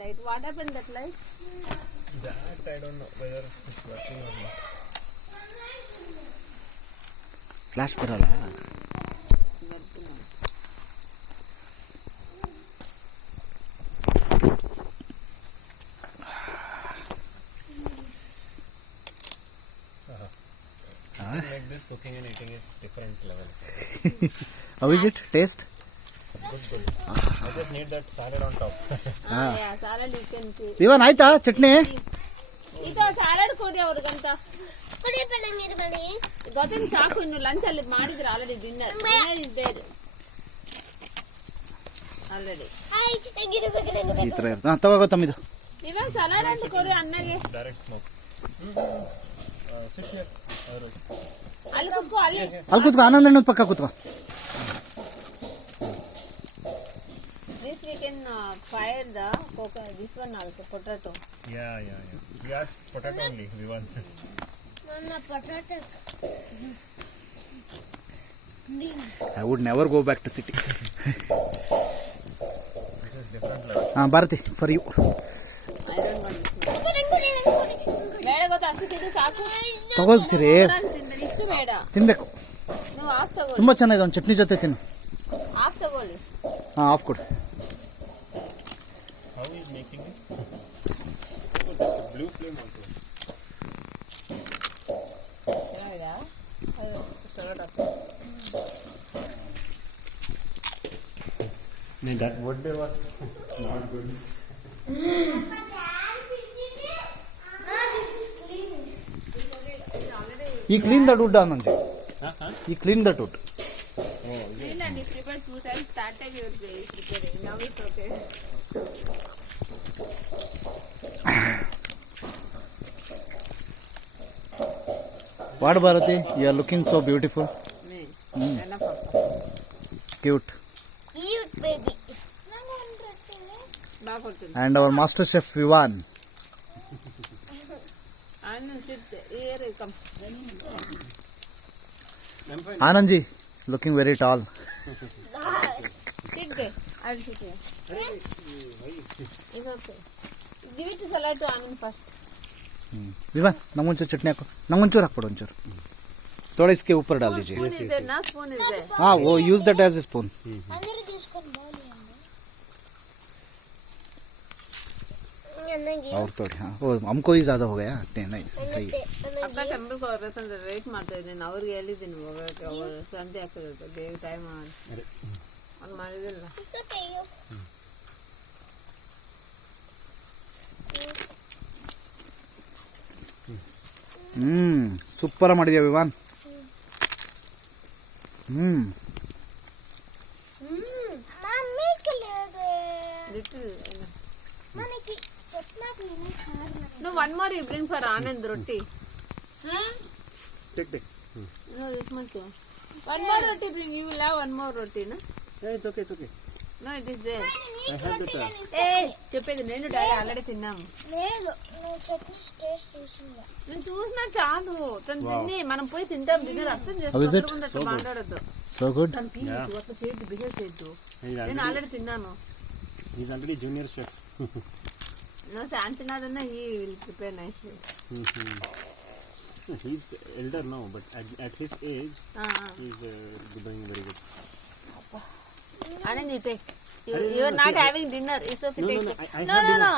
light. What happened that light? That I don't know whether it's working or not. Flash ಬರಲ್ಲ. Like this, cooking and eating is different level. How is it? Taste? Good. I just need that salad on top. Yeah, salad you can see. ಇವನ್ ಆಯ್ತಾ ಚಟ್ನಿ? ಈಗ salad ಕೊಡಿ ಅವ್ರಿಗಂತ. ಗೊತ್ತಿನ ಸಾಕು, ಇನ್ನು lunch ಅಲ್ಲಿ ಮಾಡಿದ್ರೆ already dinner is there already. ಈ ಥರ ಇರುತ್ತೆ. ತಗೋ ತಮ್ಮಿದು. ಇವಾಗ ಸಲಾಡ್ ಅಂತ ಕೊಡಿ ಅನ್ನಗೆ. Direct smoke. Sit here. ಅಲ್ಲಿ ಕೂತ್ಕೋ, ಅಲ್ಲಿ ಕೂತ್ಕೋ, ಆನಂದಣ್ಣನ ಪಕ್ಕ ಕೂತ್ಕೋ. This we can fire the this one also, potato. Yeah. We asked potato only. We want. Mama, potato. I would never go back to city. This is different level. Bharati for you. I don't want this. ಬೇಡ ಗೊತ್ತಾ, ಅಷ್ಟು ತಿಂದು ಸಾಕು. ತಗೊಳ್ ಸಿರಿ, ಇಷ್ಟು ಬೇಡ, ತಿನ್ಬೇಕು. ನೀವು of ತಗೊಳ್ಳಿ. ತುಂಬಾ ಚೆನ್ನಾಗಿದೆ, ಒಂದು ಚಟ್ನಿ ಜೊತೆ ತಿನ್ನು. ಆಫ್ ತಗೊಳ್ಳಿ. ಆಫ್ ಕೊಡು. How is making it? Blue flame also. ಚೆನ್ನಾಗಿದಾ? ಅದು salad ಹಾಕು. That birthday was not good. ಈ ಕ್ಲೀನ್ ದಟ್ ವುಡ್ ಆನಂದ್. ಈ ಕ್ಲೀನ್ ದಟ್ ವುಡ್. ಇಲ್ಲ, ನೀವು prepared 2 times. That time you were preparing. Now it's okay. What Bharati, you are looking so beautiful. Me. Enough papa. Cute. Cute baby. ಬಾ ಕೊಡ್ತೀನಿ. And our master chef Vivan. Anand sit here, come. Anand ji looking very tall. Sit there. I will sit here. It's okay. Give it to salad to Anand first. Vivaan नमूंचूर चटनी हाको, नमूंचूर हाक पड़ो अंचूर. थोड़ा इसके ऊपर डाल दीजिए. Spoon is there, na spoon is there. हाँ, वो use that as a spoon. अंदर తీసుకొని బాల్ और थोड़ी, हाँ वो हमको ही ज्यादा हो गया. नहीं सही. ಅಕ್ಕ ಟೆಂಪಲ್ ಹೋಗ್ಬೇಕಂದ್ರೆ ವೇಟ್ ಮಾಡ್ತಾ ಇದ್ದೀನಿ. ಅವ್ರಿಗೆ ಹೇಳಿದ್ದೀನಿ ಹೋಗಕ್ಕೆ. ಅವರು ಸಂಜೆ ಆಗ್ತದೆ, ಬೇಗ ಟೈಮ್ ಅದು ಮಾಡಿದಿಲ್ಲ. ಸೂಪರ್ ಮಾಡಿದ್ಯಾ Vivaan. No, one more you bring for Anand roti. Take. No, this much. One more roti bring. You will have one more roti, no? Yeah, it's okay. No, it is there. I have that. Hey, చెప్పేది నేను daddy already తిన్నాము. లేదు, నేను chutney taste చూసిందా. నేను చూసినా చాలు. తను తిని మనం పోయి తింటాం. డిన్నర్ అర్థం How is it? చేసుకుంటూ మాట్లాడద్దు. So good. తనకి అట్లా చేయొద్దు, బిహేవ్ చేయొద్దు. నేను ఆల్రెడీ తిన్నాను. He's already junior chef. No, Santinadana, he will prepare nicely. He's elder now, but at his age, he's doing very good. Anand, you take. You are not having dinner. It's okay. No, take no, it. I No, have dinner. no.